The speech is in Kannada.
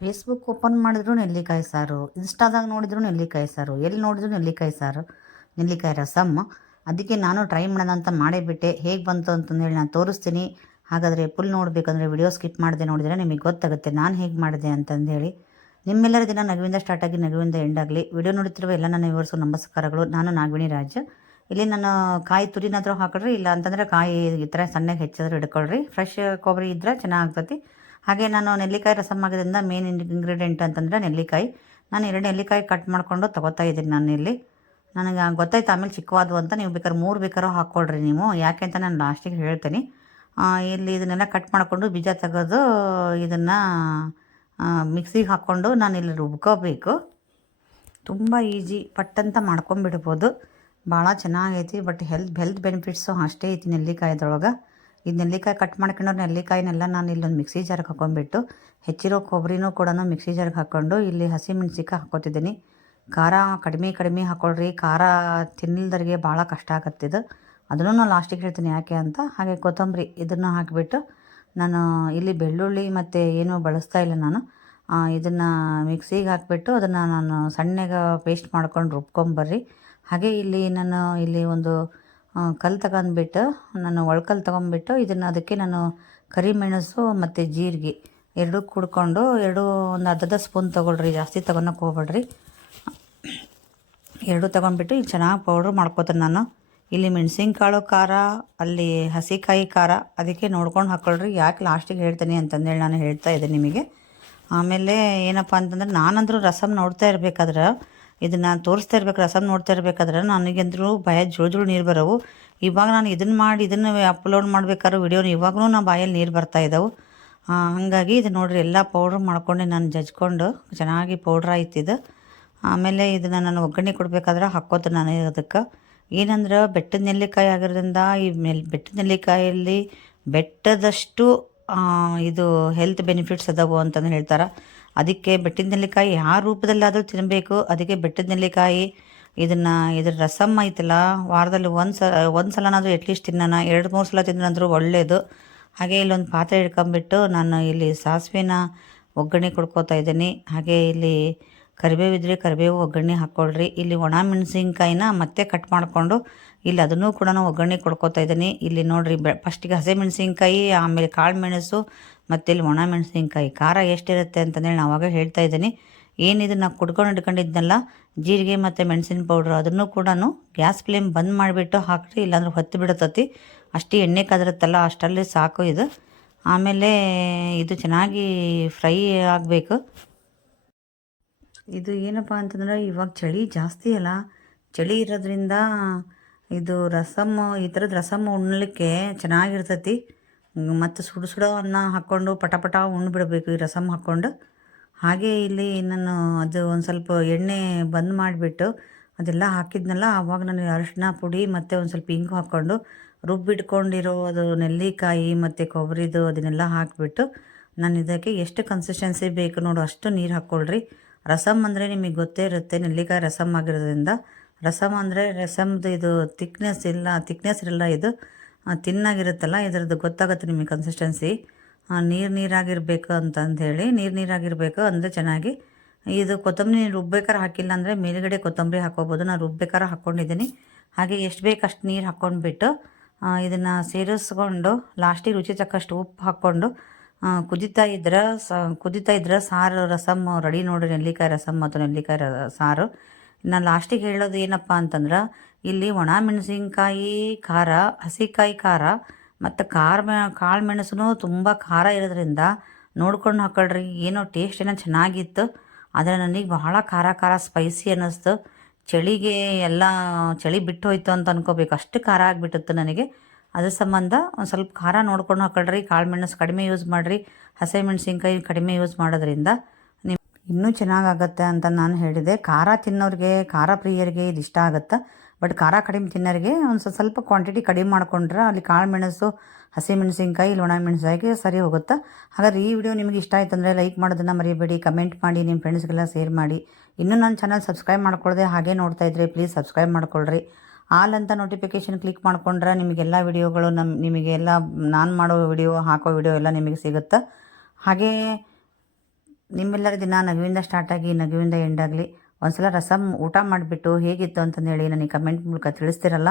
ಫೇಸ್ಬುಕ್ ಓಪನ್ ಮಾಡಿದ್ರು ನೆಲ್ಲಿಕಾಯಿ ಸಾರು, ಇನ್ಸ್ಟಾದಾಗ ನೋಡಿದ್ರು ನೆಲ್ಲಿಕಾಯಿ ಸಾರು, ಎಲ್ಲಿ ನೋಡಿದ್ರು ನೆಲ್ಲಿಕಾಯಿ ಸಾರು, ನೆಲ್ಲಿಕಾಯಿ ರಸಮ್. ಅದಕ್ಕೆ ನಾನು ಟ್ರೈ ಮಾಡೋಣ ಅಂತ ಮಾಡೇ ಬಿಟ್ಟೆ. ಹೇಗೆ ಬಂತು ಅಂತಂದೇಳಿ ನಾನು ತೋರಿಸ್ತೀನಿ. ಹಾಗಾದರೆ ಫುಲ್ ನೋಡಬೇಕಂದ್ರೆ ವಿಡಿಯೋ ಸ್ಕಿಪ್ ಮಾಡದೆ ನೋಡಿದರೆ ನಿಮಗೆ ಗೊತ್ತಾಗುತ್ತೆ ನಾನು ಹೇಗೆ ಮಾಡಿದೆ ಅಂತಂದೇಳಿ. ನಿಮ್ಮೆಲ್ಲರ ದಿನ ನಗುವಿಂದ ಸ್ಟಾರ್ಟ್ ಆಗಿ ನಗುವಿಂದ ಎಂಡ್ ಆಗಲಿ. ವಿಡಿಯೋ ನೋಡುತ್ತಿರುವ ಎಲ್ಲ ನನ್ನ ವ್ಯೂವರ್ಸ್ಗೂ ನಮಸ್ಕಾರಗಳು. ನಾನು ನಾಗವೇಣಿ ರಾಜ್. ಇಲ್ಲಿ ನಾನು ಕಾಯಿ ತುರಿನಾದರೂ ಹಾಕಿಡ್ರಿ, ಇಲ್ಲ ಅಂತಂದರೆ ಕಾಯಿ ಈ ಥರ ಸಣ್ಣಗೆ ಹೆಚ್ಚಾದರೂ ಹಿಡ್ಕೊಳ್ರಿ. ಫ್ರೆಶ್ ಕೊಬ್ಬರಿ ಇದ್ದರೆ ಚೆನ್ನಾಗ್ತತಿ. ಹಾಗೆ ನಾನು ನೆಲ್ಲಿಕಾಯಿ ರಸಮ್ ಆಗೋದ್ರಿಂದ ಮೇನ್ ಇಂಗ್ರೀಡಿಯೆಂಟ್ ಅಂತಂದರೆ ನೆಲ್ಲಿಕಾಯಿ. ನಾನು 2 ನೆಲ್ಲಿಕಾಯಿ ಕಟ್ ಮಾಡಿಕೊಂಡು ತೊಗೋತಾ ಇದ್ದೀನಿ. ನಾನು ಇಲ್ಲಿ ನನಗೆ ಗೊತ್ತಾಯ್ತು ಆಮೇಲೆ ಚಿಕ್ಕವಾದವು ಅಂತ. ನೀವು ಬೇಕಾದ್ರೆ 3 ಬೇಕಾದ್ರೂ ಹಾಕ್ಕೊಳ್ರಿ ನೀವು, ಯಾಕೆ ಅಂತ ನಾನು ಲಾಸ್ಟಿಗೆ ಹೇಳ್ತೀನಿ. ಇಲ್ಲಿ ಇದನ್ನೆಲ್ಲ ಕಟ್ ಮಾಡಿಕೊಂಡು ಬೀಜ ತೆಗೆದು ಇದನ್ನು ಮಿಕ್ಸಿಗೆ ಹಾಕ್ಕೊಂಡು ನಾನು ಇಲ್ಲಿ ರುಬ್ಕೋಬೇಕು. ತುಂಬ ಈಜಿ, ಪಟ್ಟಂತ ಮಾಡ್ಕೊಂಬಿಡ್ಬೋದು. ಭಾಳ ಚೆನ್ನಾಗೈತಿ. ಬಟ್ ಹೆಲ್ತ್ ಬೆನಿಫಿಟ್ಸು ಅಷ್ಟೇ ಐತಿ ನೆಲ್ಲಿಕಾಯ್ದೊಳಗೆ. ಇದು ನೆಲ್ಲಿಕಾಯಿ ಕಟ್ ಮಾಡ್ಕೊಂಡ್ರೆ ನೆಲ್ಲಿಕಾಯಿನೆಲ್ಲ ನಾನು ಇಲ್ಲೊಂದು ಮಿಕ್ಸಿ ಜಾರ್ಗೆ ಹಾಕ್ಕೊಂಡ್ಬಿಟ್ಟು ಹೆಚ್ಚಿರೋ ಕೊಬ್ಬರಿನೂ ಕೂಡ ಮಿಕ್ಸಿ ಜಾರ್ಗೆ ಹಾಕ್ಕೊಂಡು ಇಲ್ಲಿ ಹಸಿಮೆಣ್ಸಿಕಾಯಿ ಹಾಕ್ಕೊತಿದ್ದೀನಿ. ಖಾರ ಕಡಿಮೆ ಹಾಕ್ಕೊಳ್ರಿ. ಖಾರ ತಿನ್ನಲ್ದರಿಗೆ ಭಾಳ ಕಷ್ಟ ಆಗತ್ತಿದ್ದು. ಅದನ್ನು ನಾನು ಲಾಸ್ಟಿಗೆ ಹೇಳ್ತೀನಿ ಯಾಕೆ ಅಂತ. ಹಾಗೆ ಕೊತ್ತಂಬರಿ ಇದನ್ನು ಹಾಕಿಬಿಟ್ಟು ನಾನು ಇಲ್ಲಿ ಬೆಳ್ಳುಳ್ಳಿ ಮತ್ತು ಏನೂ ಬಳಸ್ತಾ ಇಲ್ಲ ನಾನು. ಇದನ್ನು ಮಿಕ್ಸಿಗೆ ಹಾಕಿಬಿಟ್ಟು ಅದನ್ನು ನಾನು ಸಣ್ಣಗೆ ಪೇಸ್ಟ್ ಮಾಡ್ಕೊಂಡು ರುಬ್ಕೊಂಬರ್ರಿ. ಹಾಗೆ ಇಲ್ಲಿ ನಾನು ಇಲ್ಲಿ ಒಂದು ಕಲ್ಲು ತಗೊಂಡ್ಬಿಟ್ಟು ನಾನು ಒಳ್ಕಲ್ಲು ತೊಗೊಂಬಿಟ್ಟು ಇದನ್ನು ಅದಕ್ಕೆ ನಾನು ಕರಿಮೆಣಸು ಮತ್ತು ಜೀರಿಗೆ ಎರಡೂ ಕುಡ್ಕೊಂಡು ಒಂದು ಅರ್ಧ ಸ್ಪೂನ್ ತೊಗೊಳ್ರಿ, ಜಾಸ್ತಿ ತೊಗೊಳಕ್ಕೆ ಹೋಗ್ಬೇಡ್ರಿ. ಎರಡೂ ತೊಗೊಂಡ್ಬಿಟ್ಟು ಈಗ ಚೆನ್ನಾಗಿ ಪೌಡ್ರ್ ಮಾಡ್ಕೋತೀನಿ ನಾನು. ಇಲ್ಲಿ ಮೆಣಸಿನ್ಕಾಳು ಖಾರ, ಅಲ್ಲಿ ಹಸಿಕಾಯಿ ಖಾರ, ಅದಕ್ಕೆ ನೋಡ್ಕೊಂಡು ಹಾಕ್ಕೊಳ್ರಿ. ಯಾಕೆ ಲಾಸ್ಟಿಗೆ ಹೇಳ್ತೀನಿ ಅಂತಂದೇಳಿ ನಾನು ಹೇಳ್ತಾ ಇದ್ದೆ ನಿಮಗೆ. ಆಮೇಲೆ ಏನಪ್ಪ ಅಂತಂದ್ರೆ ನಾನಂದರೂ ರಸಮ್ ನೋಡ್ತಾ ಇರಬೇಕಾದ್ರೆ, ಇದನ್ನು ತೋರಿಸ್ತಾ ಇರ್ಬೇಕು, ರಸಮ್ ನೋಡ್ತಾ ಇರಬೇಕಾದ್ರೆ ನನಗಂದ್ರೂ ಭಯ ಜುಳು ನೀರು ಬರೋವು. ಇವಾಗ ನಾನು ಇದನ್ನು ಅಪ್ಲೋಡ್ ಮಾಡ್ಬೇಕಾದ್ರೆ ವಿಡಿಯೋನ ಇವಾಗಲೂ ನಾನು ಬಾಯಲ್ಲಿ ನೀರು ಬರ್ತಾ ಇದ್ದವು. ಹಾಗಾಗಿ ಇದು ನೋಡಿರಿ ಎಲ್ಲ ಪೌಡ್ರ್ ಮಾಡ್ಕೊಂಡು ನಾನು ಜಜ್ಕೊಂಡು ಚೆನ್ನಾಗಿ ಪೌಡ್ರ್ ಆಯ್ತಿದ್ದು. ಆಮೇಲೆ ಇದನ್ನು ನಾನು ಒಗ್ಗರಣೆ ಕೊಡಬೇಕಾದ್ರೆ ಹಾಕ್ಕೋತೀನಿ ನಾನು ಅದಕ್ಕೆ. ಏನಂದ್ರೆ ಬೆಟ್ಟದ ನೆಲ್ಲಿಕಾಯಿ ಆಗಿರೋದ್ರಿಂದ ಈ ಬೆಟ್ಟದ ನೆಲ್ಲಿಕಾಯಲ್ಲಿ ಬೆಟ್ಟದಷ್ಟು ಇದು ಹೆಲ್ತ್ ಬೆನಿಫಿಟ್ಸ್ ಅದಾವು ಅಂತಂದು ಹೇಳ್ತಾರೆ. ಅದಕ್ಕೆ ಬೆಟ್ಟದ ನೆಲ್ಲಿಕಾಯಿ ಯಾವ ರೂಪದಲ್ಲಾದರೂ ತಿನ್ನಬೇಕು. ಅದಕ್ಕೆ ಬೆಟ್ಟದ ನೆಲ್ಲಿಕಾಯಿ ಇದ್ರ ರಸಮ್ ಐತಲ್ಲ, ವಾರದಲ್ಲಿ ಒಂದು ಸಲನಾದರೂ ಎಟ್ಲೀಸ್ಟ್ ತಿನ್ನೋಣ. 2-3 ಸಲ ತಿನ್ನೋಂದ್ರೂ ಒಳ್ಳೆಯದು. ಹಾಗೆ ಇಲ್ಲೊಂದು ಪಾತ್ರೆ ಹಿಡ್ಕೊಂಬಿಟ್ಟು ನಾನು ಇಲ್ಲಿ ಸಾಸಿವೆನ ಒಗ್ಗರಣೆ ಕೊಡ್ಕೋತಾ ಇದ್ದೀನಿ. ಹಾಗೆ ಇಲ್ಲಿ ಕರಿಬೇವು ಇದ್ದರೆ ಕರಿಬೇವು ಒಗ್ಗರಣೆ ಹಾಕ್ಕೊಳ್ರಿ. ಇಲ್ಲಿ ಒಣ ಮೆಣಸಿನ್ಕಾಯಿನ ಮತ್ತೆ ಕಟ್ ಮಾಡಿಕೊಂಡು ಇಲ್ಲಿ ಅದನ್ನು ಕೂಡ ಒಗ್ಗರಣೆ ಕೊಡ್ಕೋತಾ ಇದ್ದೀನಿ. ಇಲ್ಲಿ ನೋಡಿರಿ, ಫಸ್ಟಿಗೆ ಹಸಿಮೆಣಸಿನ್ಕಾಯಿ, ಆಮೇಲೆ ಕಾಳು ಮೆಣಸು, ಮತ್ತು ಇಲ್ಲಿ ಒಣ ಮೆಣಸಿನ್ಕಾಯಿ ಖಾರ ಎಷ್ಟಿರುತ್ತೆ ಅಂತಂದೇಳಿ ನಾನು ಆವಾಗ ಹೇಳ್ತಾ ಇದ್ದೀನಿ. ಏನಿದು ನಾವು ಇಟ್ಕೊಂಡಿದ್ನಲ್ಲ ಜೀರಿಗೆ ಮತ್ತು ಮೆಣಸಿನ ಪೌಡ್ರು, ಅದನ್ನು ಕೂಡ ಗ್ಯಾಸ್ ಫ್ಲೇಮ್ ಬಂದ್ ಮಾಡಿಬಿಟ್ಟು ಹಾಕ್ರಿ, ಇಲ್ಲಾಂದ್ರೆ ಹೊತ್ತು ಬಿಡುತ್ತತಿ. ಅಷ್ಟು ಎಣ್ಣೆ ಕದರುತ್ತಲ್ಲ ಅಷ್ಟರಲ್ಲಿ ಸಾಕು ಇದು. ಆಮೇಲೆ ಇದು ಚೆನ್ನಾಗಿ ಫ್ರೈ ಆಗಬೇಕು. ಇದು ಏನಪ್ಪ ಅಂತಂದ್ರೆ ಇವಾಗ ಚಳಿ ಜಾಸ್ತಿ ಅಲ್ಲ, ಚಳಿ ಇರೋದ್ರಿಂದ ಇದು ಈ ಥರದ ರಸಮ್ ಉಣ್ಲಿಕ್ಕೆ ಚೆನ್ನಾಗಿರ್ತತಿ. ಮತ್ತು ಸುಡು ಅನ್ನ ಹಾಕ್ಕೊಂಡು ಪಟ ಉಣ್ಬಿಡಬೇಕು ಈ ರಸಮ್ ಹಾಕ್ಕೊಂಡು. ಹಾಗೆ ಇಲ್ಲಿ ನಾನು ಅದು ಒಂದು ಸ್ವಲ್ಪ ಎಣ್ಣೆ ಬಂದ್ ಮಾಡಿಬಿಟ್ಟು ಅದೆಲ್ಲ ಹಾಕಿದ್ನಲ್ಲ, ಆವಾಗ ನಾನು ಅರಿಶಿನ ಪುಡಿ ಮತ್ತು ಒಂದು ಸ್ವಲ್ಪ ಇಂಗು ಹಾಕ್ಕೊಂಡು ರುಬ್ಬಿಟ್ಕೊಂಡಿರೋ ಅದು ನೆಲ್ಲಿಕಾಯಿ ಮತ್ತು ಕೊಬ್ಬರಿದು ಅದನ್ನೆಲ್ಲ ಹಾಕಿಬಿಟ್ಟು ನಾನು ಇದಕ್ಕೆ ಎಷ್ಟು ಕನ್ಸಿಸ್ಟೆನ್ಸಿ ಬೇಕು ನೋಡು ಅಷ್ಟು ನೀರು ಹಾಕ್ಕೊಳ್ರಿ. ರಸಮ್ ಅಂದರೆ ನಿಮಗೆ ಗೊತ್ತೇ ಇರುತ್ತೆ, ನೆಲ್ಲಿಕಾಯಿ ರಸಮ್ ಆಗಿರೋದ್ರಿಂದ. ರಸಮ್ ಅಂದರೆ ರಸಮ್ದು ಇದು ತಿಕ್ನೆಸ್ ಇರಲ್ಲ, ಇದು ತಿನ್ನಾಗಿರುತ್ತಲ್ಲ, ಇದರದ್ದು ಗೊತ್ತಾಗುತ್ತೆ ನಿಮಗೆ ಕನ್ಸಿಸ್ಟೆನ್ಸಿ. ನೀರಾಗಿರಬೇಕು ಅಂತಂದೇಳಿ, ನೀರಾಗಿರಬೇಕು ಅಂದರೆ ಚೆನ್ನಾಗಿ. ಇದು ಕೊತ್ತಂಬರಿ ರುಬ್ಬೇಕಾರೆ ಹಾಕಿಲ್ಲ ಅಂದರೆ ಮೇಲುಗಡೆ ಕೊತ್ತಂಬರಿ ಹಾಕ್ಕೋಬೋದು. ನಾನು ರುಬ್ಬೇಕಾರೆ ಹಾಕ್ಕೊಂಡಿದ್ದೀನಿ. ಹಾಗೆ ಎಷ್ಟು ಬೇಕು ಅಷ್ಟು ನೀರು ಹಾಕ್ಕೊಂಡ್ಬಿಟ್ಟು ಇದನ್ನು ಸೇರಿಸ್ಕೊಂಡು ಲಾಸ್ಟಿಗೆ ರುಚಿ ತಕ್ಕಷ್ಟು ಉಪ್ಪು ಹಾಕ್ಕೊಂಡು ಕುದೀತಾ ಇದ್ರೆ ಸಾರು ರಸಮ್ ರೆಡಿ ನೋಡಿರಿ. ನೆಲ್ಲಿಕಾಯಿ ರಸಮ್ ಮತ್ತು ನೆಲ್ಲಿಕಾಯಿ ಸಾರು. ನಾನು ಲಾಸ್ಟಿಗೆ ಹೇಳೋದು ಏನಪ್ಪ ಅಂತಂದ್ರೆ, ಇಲ್ಲಿ ಒಣ ಮೆಣಸಿನ್ಕಾಯಿ ಖಾರ, ಹಸಿಕಾಯಿ ಖಾರ ಮತ್ತು ಕಾಳು ಮೆಣಸು ತುಂಬ ಖಾರ ಇರೋದ್ರಿಂದ ನೋಡ್ಕೊಂಡು ಹಾಕೊಳ್ರಿ. ಏನೋ ಟೇಸ್ಟ್ ಏನೋ ಚೆನ್ನಾಗಿತ್ತು, ಆದರೆ ನನಗೆ ಬಹಳ ಖಾರ ಸ್ಪೈಸಿ ಅನ್ನಿಸ್ತು. ಚಳಿಗೆ ಎಲ್ಲ ಚಳಿ ಬಿಟ್ಟು ಹೋಯ್ತು ಅಂತ ಅನ್ಕೋಬೇಕು, ಅಷ್ಟು ಖಾರ ಆಗಿಬಿಟ್ಟಿತ್ತು ನನಗೆ. ಅದ್ರ ಸಂಬಂಧ ಒಂದು ಸ್ವಲ್ಪ ಖಾರ ನೋಡ್ಕೊಂಡು ಹಾಕೊಳ್ರಿ. ಕಾಳು ಮೆಣಸು ಕಡಿಮೆ ಯೂಸ್ ಮಾಡಿರಿ, ಹಸಿಮೆಣ್ಸಿನ್ಕಾಯಿ ಕಡಿಮೆ ಯೂಸ್ ಮಾಡೋದ್ರಿಂದ ಇನ್ನೂ ಚೆನ್ನಾಗಾಗತ್ತೆ ಅಂತ ನಾನು ಹೇಳಿದೆ. ಖಾರ ತಿನ್ನೋರಿಗೆ, ಖಾರ ಪ್ರಿಯರಿಗೆ ಇದು ಇಷ್ಟ ಆಗುತ್ತೆ. ಬಟ್ ಖಾರ ಕಡಿಮೆ ತಿನ್ನೋರಿಗೆ ಒಂದು ಸ್ವಲ್ಪ ಕ್ವಾಂಟಿಟಿ ಕಡಿಮೆ ಮಾಡ್ಕೊಂಡ್ರೆ ಅಲ್ಲಿ ಕಾಳು ಮೆಣಸು, ಹಸಿಮೆಣ್ಸಿನ್ಕಾಯಿ, ಒಣ ಮೆಣಸಿನ್ಕಾಯಿ ಸರಿ ಹೋಗುತ್ತೆ. ಹಾಗಾದ್ರೆ ಈ ವಿಡಿಯೋ ನಿಮಗೆ ಇಷ್ಟ ಆಯ್ತು ಅಂದರೆ ಲೈಕ್ ಮಾಡೋದನ್ನು ಮರಿಬೇಡಿ, ಕಮೆಂಟ್ ಮಾಡಿ, ನಿಮ್ಮ ಫ್ರೆಂಡ್ಸ್ಗೆಲ್ಲ ಶೇರ್ ಮಾಡಿ. ಇನ್ನೂ ನನ್ನ ಚಾನಲ್ ಸಬ್ಸ್ಕ್ರೈಬ್ ಮಾಡ್ಕೊಳ್ಳದೆ ಹಾಗೆ ನೋಡ್ತಾ ಇದ್ದರೆ ಪ್ಲೀಸ್ ಸಬ್ಸ್ಕ್ರೈಬ್ ಮಾಡ್ಕೊಳ್ರಿ. ಆಲ್ ಅಂತ ನೋಟಿಫಿಕೇಷನ್ ಕ್ಲಿಕ್ ಮಾಡಿಕೊಂಡ್ರೆ ನಿಮಗೆಲ್ಲ ವಿಡಿಯೋಗಳು ನಿಮಗೆಲ್ಲ ನಾನು ಮಾಡೋ ವಿಡಿಯೋ, ಹಾಕೋ ವಿಡಿಯೋ ಎಲ್ಲ ನಿಮಗೆ ಸಿಗುತ್ತೆ. ಹಾಗೇ ನಿಮ್ಮೆಲ್ಲರ ದಿನ ನಗುವಿಂದ ಸ್ಟಾರ್ಟ್ ಆಗಿ ನಗುವಿಂದ ಎಂಡ್ ಆಗಲಿ. ಒಂದ್ಸಲ ರಸಮ್ ಊಟ ಮಾಡಿಬಿಟ್ಟು ಹೇಗಿತ್ತು ಅಂತಂದೇಳಿ ನನಗೆ ಕಮೆಂಟ್ ಮೂಲಕ ತಿಳಿಸ್ತಿರಲ್ಲ.